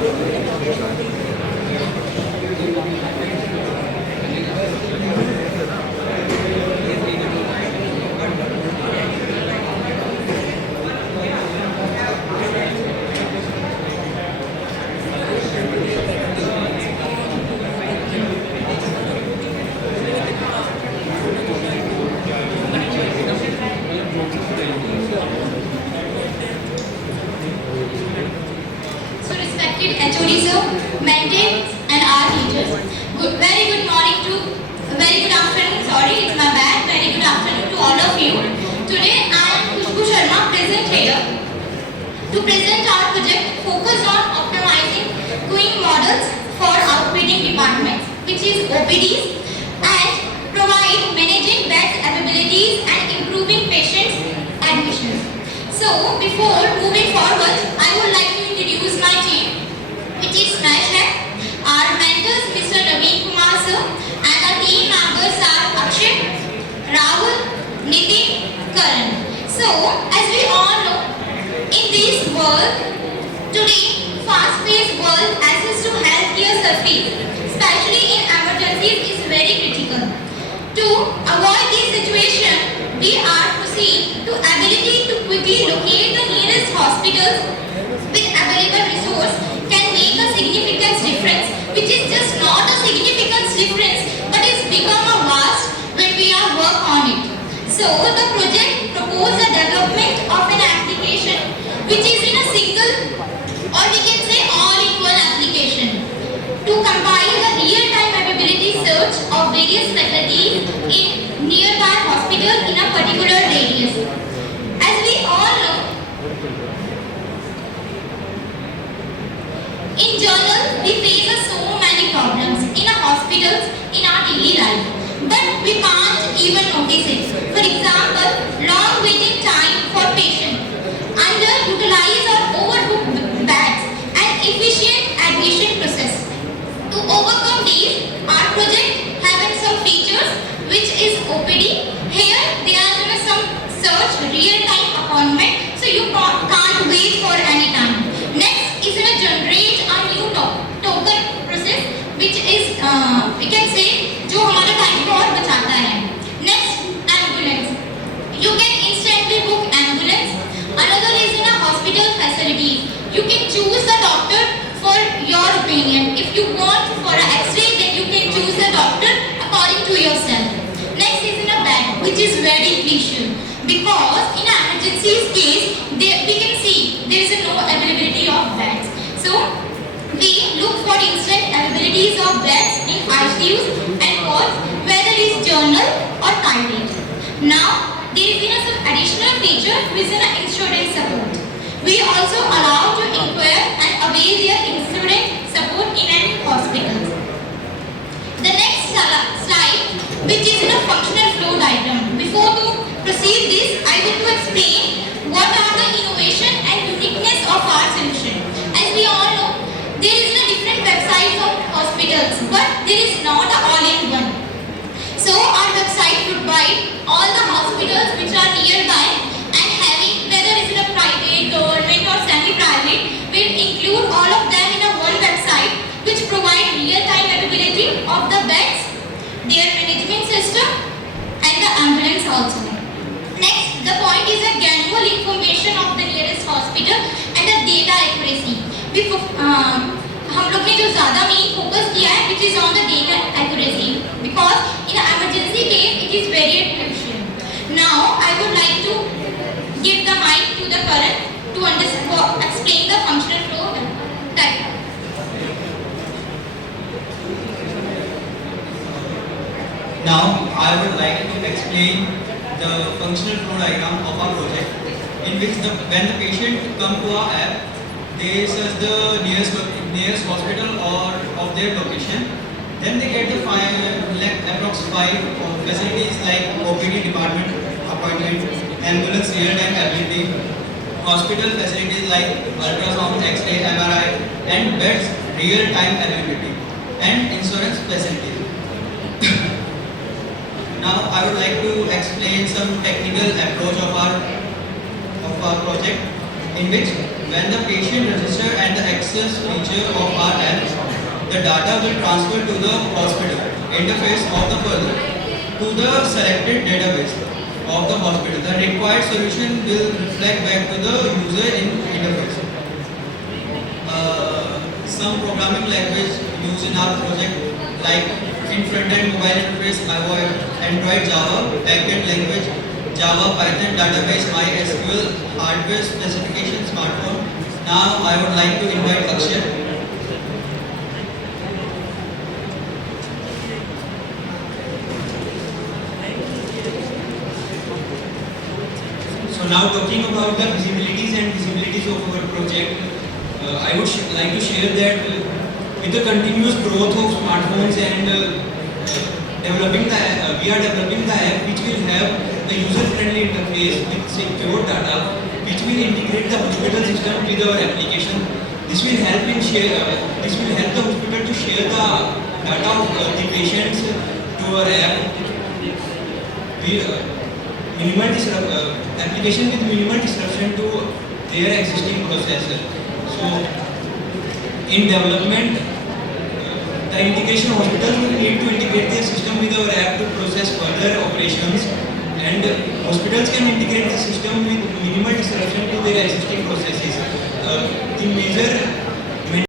So respected HOD sir, mentors and our teachers. Very good morning to, very good afternoon, sorry, it's my bad. Very good afternoon to all of you. Today I am Khushbu Sharma, present here to present our project focused on optimizing queuing models for outpatient departments, which is OPDs, and provide managing bed availabilities and improving patients' admissions. So, before moving forward, I would like to introduce my team, which is Smash Hack. Our mentors, Mr. Naveen Kumar sir, and our team members are Akshay, Rahul, Nitin, Karan. So, as we all know, in this world, today, fast-paced world, access to healthcare service, especially in emergencies, is very critical. To avoid this situation, we are proceed to ability to quickly locate the nearest hospitals with available resource can make a significant difference, which is just not a significant difference, but it's become a vast when we are work on it. So the project proposes the development of an application which is in a single, or we can say all-in-one application to compile the real-time availability search of various facilities in nearby hospital in a particular radius. As we all know, in general, we face so many problems in our hospitals in our daily life, but we can't even notice it. For example, long waiting time for patients, underutilized or overbooked beds, and efficient admission process. To overcome these, our project having some features which is OPD. Here they are doing some search real-time appointment, so you can't wait for any time. Next is gonna generate a new token process, which is we can say जो हमारा time को और बचाता है. Next, ambulance. You can instantly book ambulance. Another is in a hospital facilities. You can choose the doctor for your opinion. If you want for an X-ray, then you can choose the doctor according to yourself. Next is in a bed, which is very crucial because in an emergency case, we can see there is no availability of beds. So we look for instant availabilities of beds in ICUs and wards, whether it is general or private. Now there is some additional feature which is an insurance support. We also allow to inquire and avail their insurance support in an hospital. The next slide, which is in a functional flow diagram. Before to proceed this, I will to explain what are the innovation and uniqueness of our solution. As we all know, there is a different website of hospitals, but there is not a all-in-one. So our website provide all the hospitals which are nearby and having whether it's in a private, government or semi-private, will include all of them in a one website which provide real-time availability of the beds, their management system and the ambulance also. Next, the point is a granular information of the nearest hospital and the data accuracy. हम लोग ने जो ज़्यादा main focus किया है which is on the data accuracy because in an emergency case it is very crucial. Now I would like to give the mic to the Karan to explain the functional flow diagram. Now I would like to explain the functional flow diagram of our project, in which when the patient come to our app, they search the nearest hospital or of their location. Then they get the approx 5 facilities like OPD department appointment, ambulance real-time availability, hospital facilities like ultrasound, X-ray, MRI, and beds real-time availability, and insurance facilities. Now I would like to explain some technical approach of our project, in which when the patient register and the access feature of our app, the data will transfer to the hospital interface of the further to the selected database of the hospital. The required solution will reflect back to the user in interface. Some programming language used in our project, like in front-end mobile interface, Android, Java, backend language, Java, Python, database, MySQL, hardware specification, smartphone. Now I would like to invite Akshay. So now talking about the visibilities of our project, I would like to share that with the continuous growth of smartphones and we are developing the app which will have a user-friendly interface with secure data, which will integrate the hospital system with our application. This will help the hospital to share the data of the patients to our app. Application with minimal disruption to their existing process. So, in development, the integration hospitals will need to integrate their system with our app to process further operations, and hospitals can integrate the system with minimal disruption to their existing processes. The major